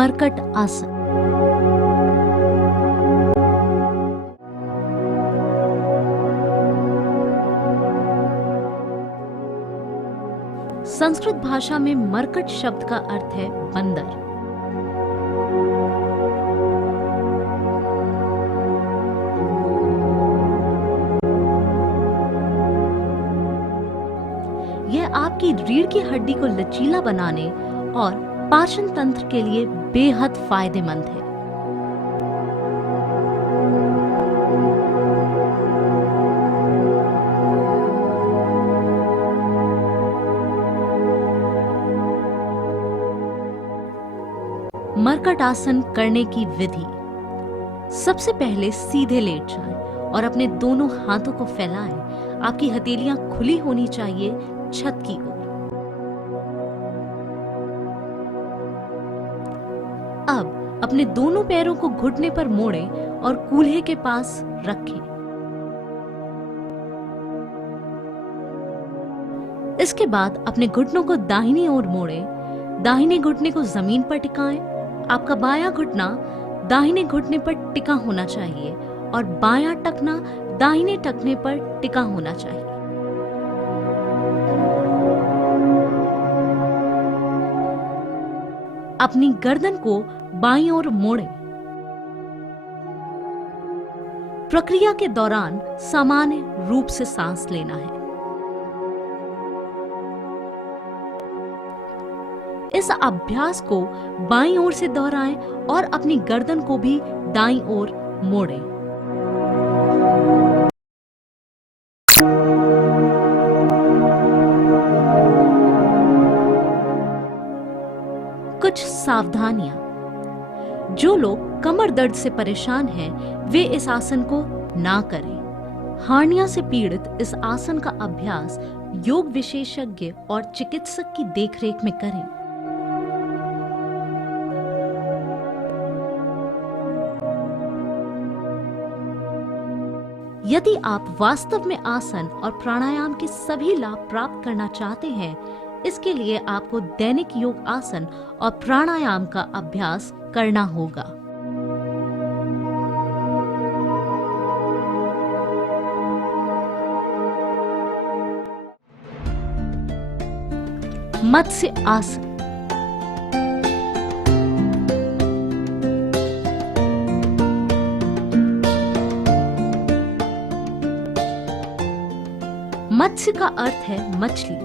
मरकट आसन। संस्कृत भाषा में मरकट शब्द का अर्थ है बंदर। यह आपकी रीढ़ की हड्डी को लचीला बनाने और पाचन तंत्र के लिए बेहद फायदेमंद है। मरकट आसन करने की विधि। सबसे पहले सीधे लेट जाएं और अपने दोनों हाथों को फैलाएं। आपकी हथेलियां खुली होनी चाहिए छत की ओर। अब अपने दोनों पैरों को घुटने पर मोड़ें और कूल्हे के पास रखें। इसके बाद अपने घुटनों को दाहिनी ओर मोड़ें। दाहिने घुटने को जमीन पर टिकाएं। आपका बायां घुटना दाहिने घुटने पर टिका होना चाहिए और बायां टखना दाहिने टखने पर टिका होना चाहिए। अपनी गर्दन को बाईं ओर मोड़ें। प्रक्रिया के दौरान सामान्य रूप से सांस लेना है। इस अभ्यास को बाईं ओर से दोहराएं और अपनी गर्दन को भी दाईं ओर मोड़ें। कुछ सावधानियां। जो लोग कमर दर्द से परेशान हैं, वे इस आसन को ना करें। हार्निया से पीड़ित इस आसन का अभ्यास योग विशेषज्ञ और चिकित्सक की देखरेख में करें। यदि आप वास्तव में आसन और प्राणायाम के सभी लाभ प्राप्त करना चाहते हैं, इसके लिए आपको दैनिक योग आसन और प्राणायाम का अभ्यास करना होगा। मत्स्य आसन। मत्स्य का अर्थ है मछली।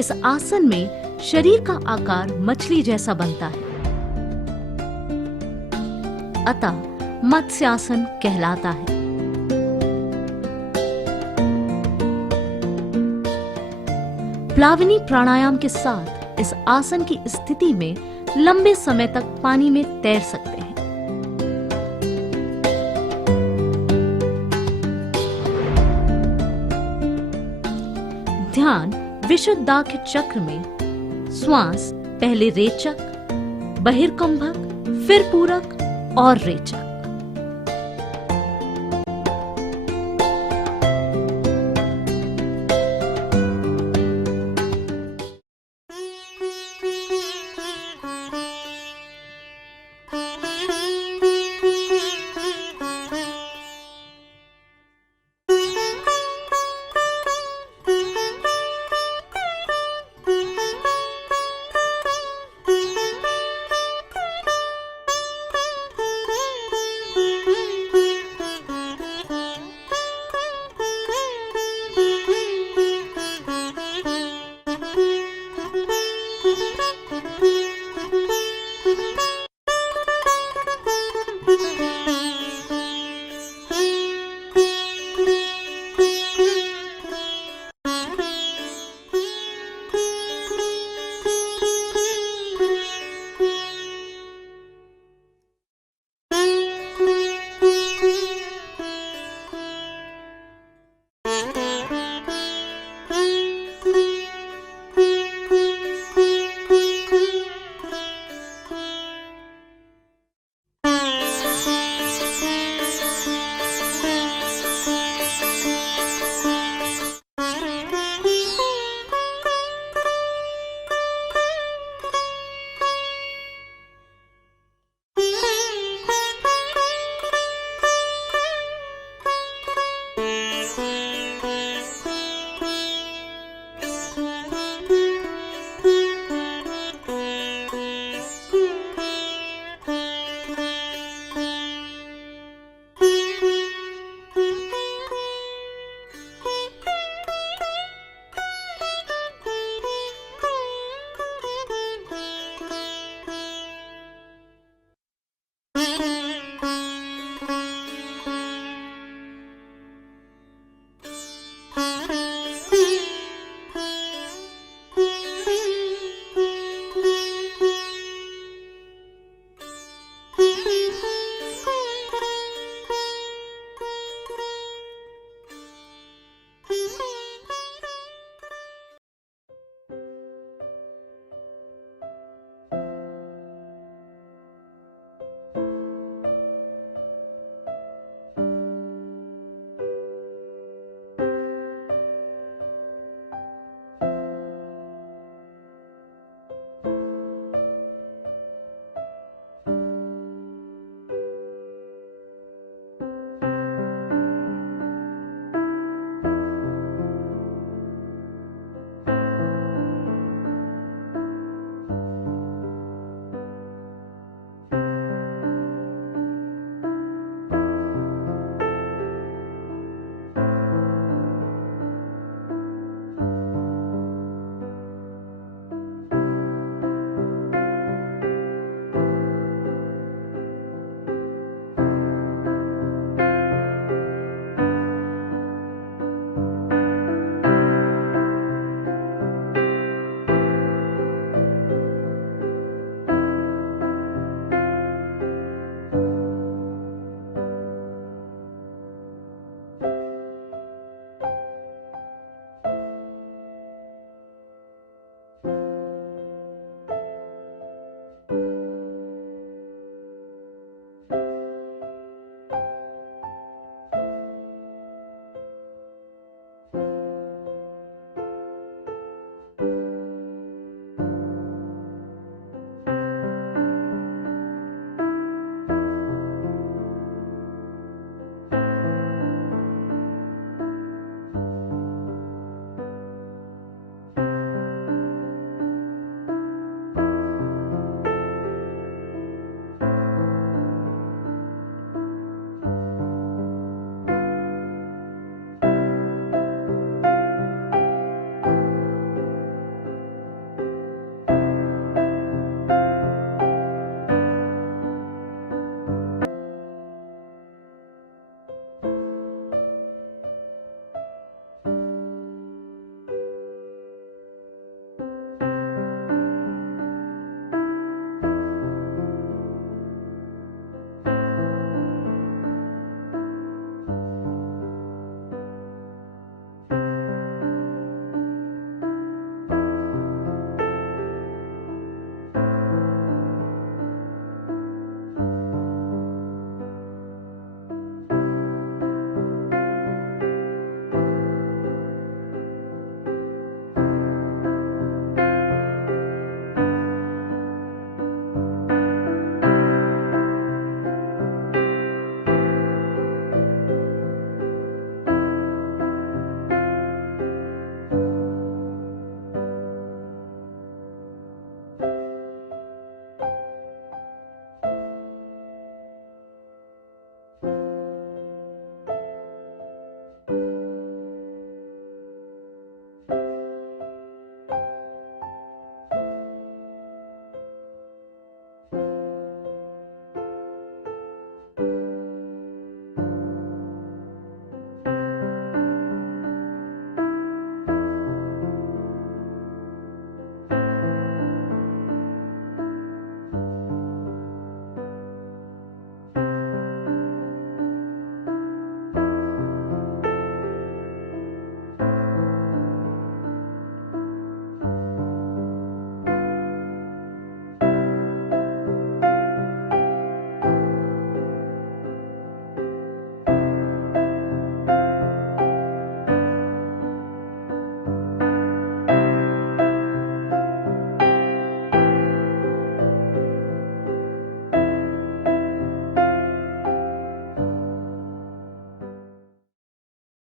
इस आसन में शरीर का आकार मछली जैसा बनता है, अतः मत्स्यासन कहलाता है। प्लावनी प्राणायाम के साथ इस आसन की स्थिति में लंबे समय तक पानी में तैर सकते हैं। ध्यान विशुद्धाख्य चक्र में श्वास पहले रेचक, बहिर्कुंभक, फिर पूरक और रेचक।